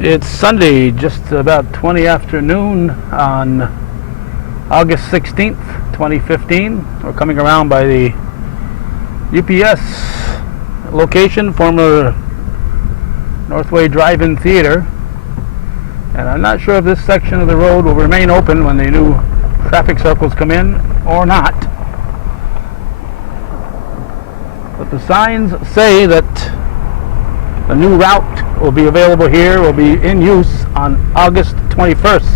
It's Sunday, just about 20 afternoon on August 16th, 2015. We're coming around by the UPS location, former Northway Drive-In Theater. And I'm not sure if this section of the road will remain open when the new traffic circles come in or not. But the signs say that the new route will be available here, will be in use on August 21st.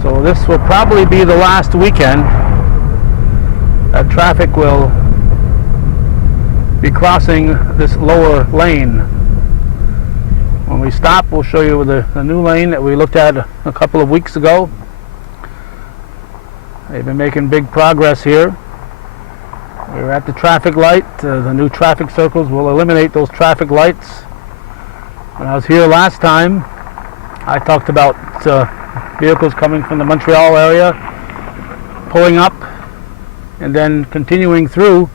So this will probably be the last weekend that traffic will be crossing this lower lane. When we stop, we'll show you the new lane that we looked at a couple of weeks ago. They've been making big progress here. We're at the traffic light. The new traffic circles will eliminate those traffic lights. When I was here last time, I talked about vehicles coming from the Montreal area, pulling up, and then continuing through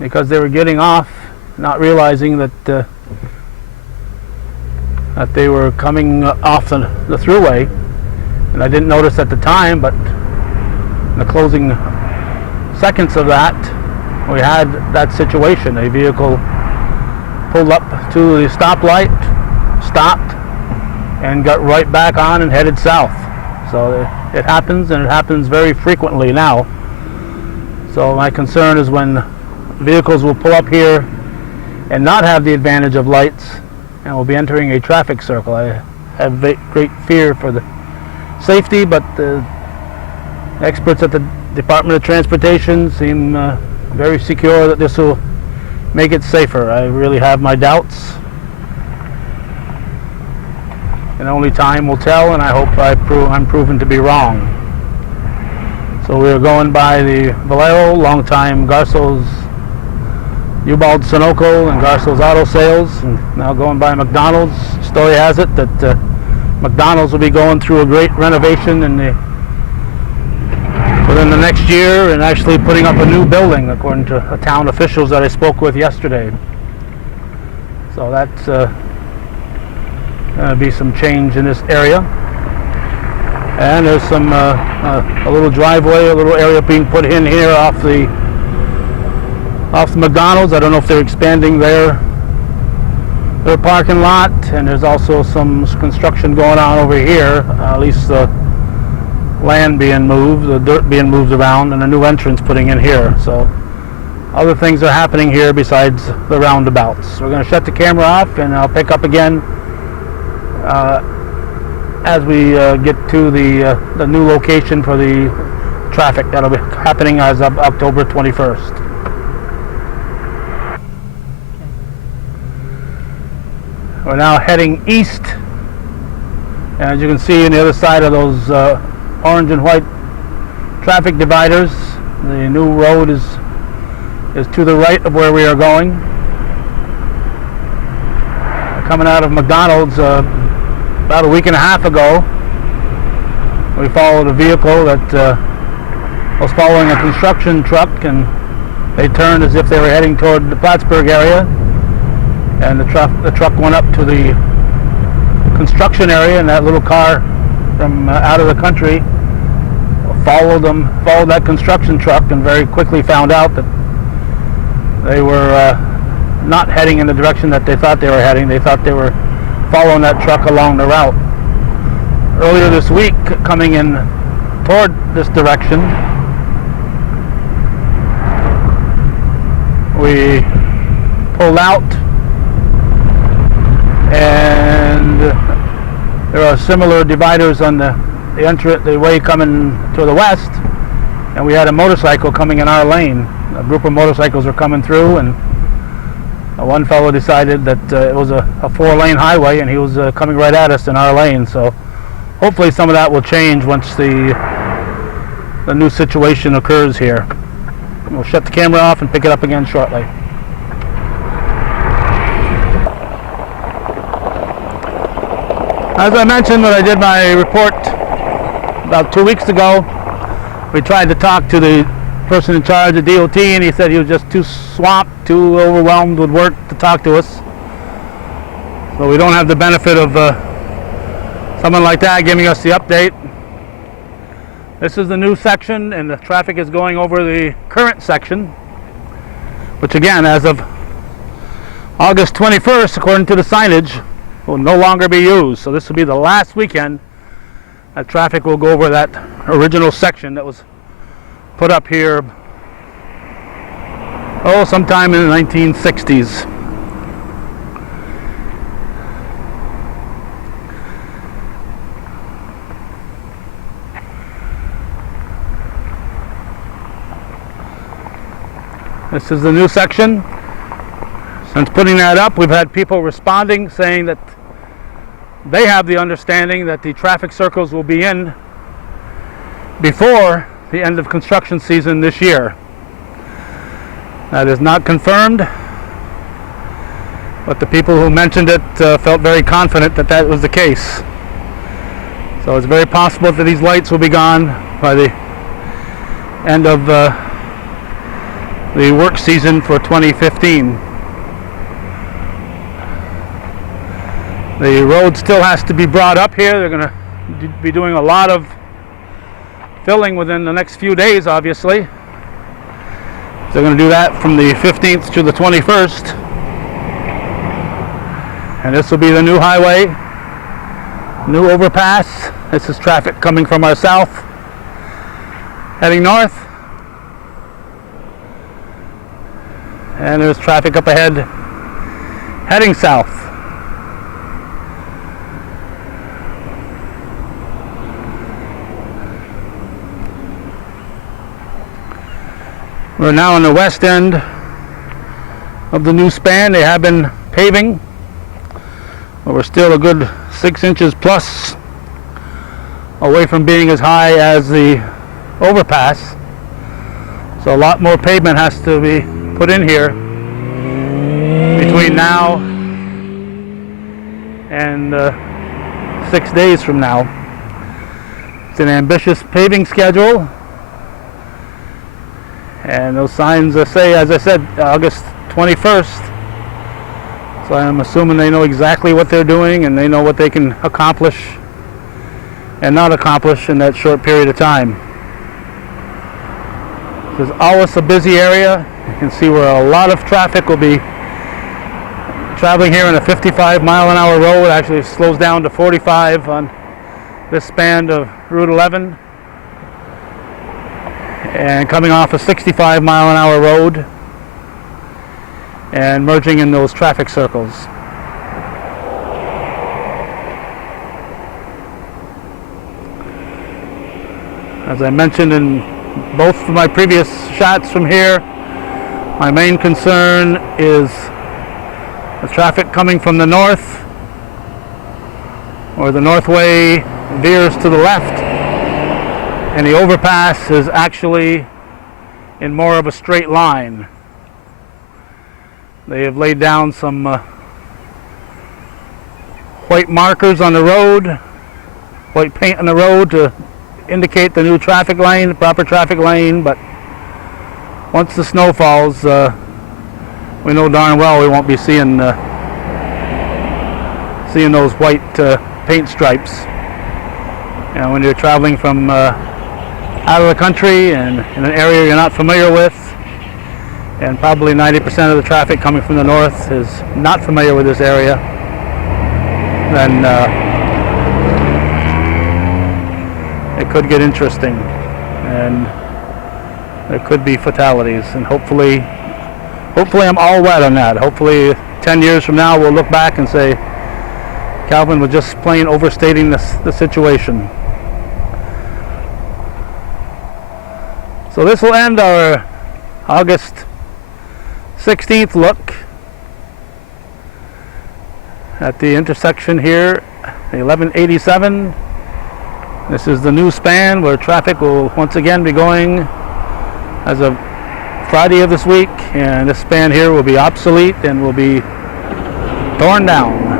because they were getting off, not realizing that that they were coming off the thruway. And I didn't notice at the time, but in the closing seconds of that, we had that situation. A vehicle pulled up to the stoplight, stopped, and got right back on and headed south. So it happens, and it happens very frequently now. So my concern is when vehicles will pull up here and not have the advantage of lights and will be entering a traffic circle. I have great fear for the safety, but the experts at the Department of Transportation seem very secure that this will make it safer. I really have my doubts, and only time will tell, and I hope I'm proven to be wrong. So we are going by the Valero, longtime Garceau's Ubald Sunoco and Garceau's Auto Sales, and now going by McDonald's. Story has it that McDonald's will be going through a great renovation within the next year, and actually putting up a new building, according to town officials that I spoke with yesterday. So that's going to be some change in this area. And there's some a little driveway, a little area being put in here off the McDonald's. I don't know if they're expanding their parking lot, and there's also some construction going on over here, at least the land being moved, the dirt being moved around, and a new entrance putting in here. So other things are happening here besides the roundabouts. We're going to shut the camera off, and I'll pick up again as we get to the new location for the traffic. That'll be happening as of October 21st. We're now heading east, and as you can see on the other side of those orange and white traffic dividers, the new road is to the right of where we are going. Coming out of McDonald's about a week and a half ago, we followed a vehicle that was following a construction truck, and they turned as if they were heading toward the Plattsburgh area, and the truck went up to the construction area, and that little car from out of the country followed that construction truck, and very quickly found out that they were not heading in the direction that they thought they were heading. They thought they were following that truck along the route. Earlier this week, coming in toward this direction, we pulled out, and there are similar dividers on the way coming to the west, and we had a motorcycle coming in our lane. A group of motorcycles were coming through, and one fellow decided that it was a 4-lane highway, and he was coming right at us in our lane. So hopefully some of that will change once the new situation occurs here. We'll shut the camera off and pick it up again shortly. As I mentioned when I did my report about 2 weeks ago, we tried to talk to the person in charge of DOT, and he said he was just too swamped, too overwhelmed with work to talk to us. So we don't have the benefit of someone like that giving us the update. This is the new section, and the traffic is going over the current section, which again, as of August 21st, according to the signage, will no longer be used. So this will be the last weekend that traffic will go over that original section that was put up here, sometime in the 1960s. This is the new section. Since putting that up, we've had people responding saying that they have the understanding that the traffic circles will be in before the end of construction season this year. That is not confirmed, but the people who mentioned it felt very confident that that was the case. So it's very possible that these lights will be gone by the end of the work season for 2015. The road still has to be brought up here. They're going to be doing a lot of filling within the next few days, obviously. They're going to do that from the 15th to the 21st. And this will be the new highway, new overpass. This is traffic coming from our south, heading north. And there's traffic up ahead, heading south. We're now on the west end of the new span. They have been paving, but we're still a good 6 inches plus away from being as high as the overpass. So a lot more pavement has to be put in here between now and 6 days from now. It's an ambitious paving schedule, and those signs say, as I said, August 21st. So I'm assuming they know exactly what they're doing, and they know what they can accomplish and not accomplish in that short period of time. This is always a busy area. You can see where a lot of traffic will be traveling here in a 55-mile-an-hour road. Actually, it slows down to 45 on this span of Route 11. And coming off a 65-mile-an-hour road and merging in those traffic circles. As I mentioned in both of my previous shots from here, my main concern is the traffic coming from the north, or the northway veers to the left, and the overpass is actually in more of a straight line. They have laid down some white markers on the road, white paint on the road to indicate the new traffic lane, the proper traffic lane, but once the snow falls, we know darn well we won't be seeing those white paint stripes. You know, when you're traveling from out of the country and in an area you're not familiar with, and probably 90% of the traffic coming from the north is not familiar with this area, then it could get interesting, and there could be fatalities. And hopefully I'm all wet on that. Hopefully 10 years from now we'll look back and say Calvin was just plain overstating the situation. So this will end our August 16th look at the intersection here, 1187. This is the new span where traffic will once again be going as of Friday of this week, and this span here will be obsolete and will be torn down.